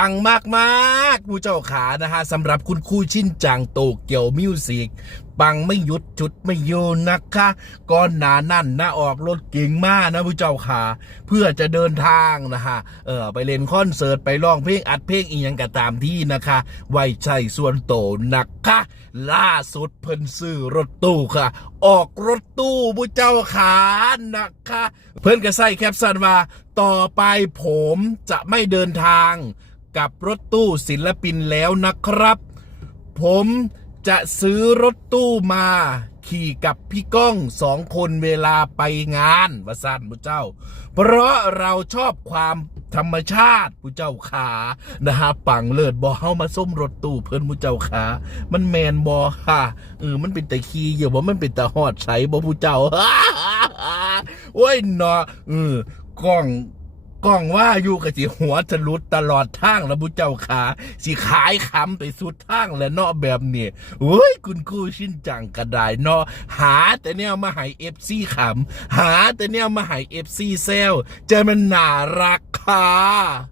ปังมากๆผู้เจ้าขานะฮะสำหรับคุณคู่ชินจังโตเกียวมิวสิกปังไม่หยุดจุดไม่โยนนะคะก่อนหนานั่นหนะออกรถเก่งมากนะผู้เจ้าขาเพื่อจะเดินทางนะฮะเออไปเล่นคอนเสิร์ตไปร้องเพลงอัดเพลงอีกอย่างก็ตามที่นะคะไว้ใช้ส่วนโตนะคะล่าสุดเพิ่นซื้อรถตู้ค่ะ ออกรถตู้ผู้เจ้าขานะคะ เพิ่นก็ใส่แคปชั่นว่าต่อไปผมจะไม่เดินทาง กับรถตู้ศิลปินแล้วนะครับ ผมจะซื้อรถตู้มาขี่กับพี่ก้องสองคนเวลาไปงานวสันผู้เจ้า เพราะเราชอบความธรรมชาติผู้เจ้าขานะฮะปังเลิศบอเฮามาส้มรถตู้เพิ่นผู้เจ้าขามันแมนบอค่ะเออมันเป็นแต่ขี่อยู่บ่มันเป็นแต่หอดใช้บ่ผู้เจ้าโอ้ยเนาะเออกล้อง กล้องว่าอยู่กับสิหัวจะลุดตลอดทางแล้วผู้เจ้าขาสิขายคำไปสุดทางและเนาะแบบนี้เอ้ยคุณครูชินจังกระไดเนาะหาแต่เนี่ยมาหายเอฟซีขำหาแต่เนี่ยมาหายเอฟซีเซลจะมันน่ารักค่ะ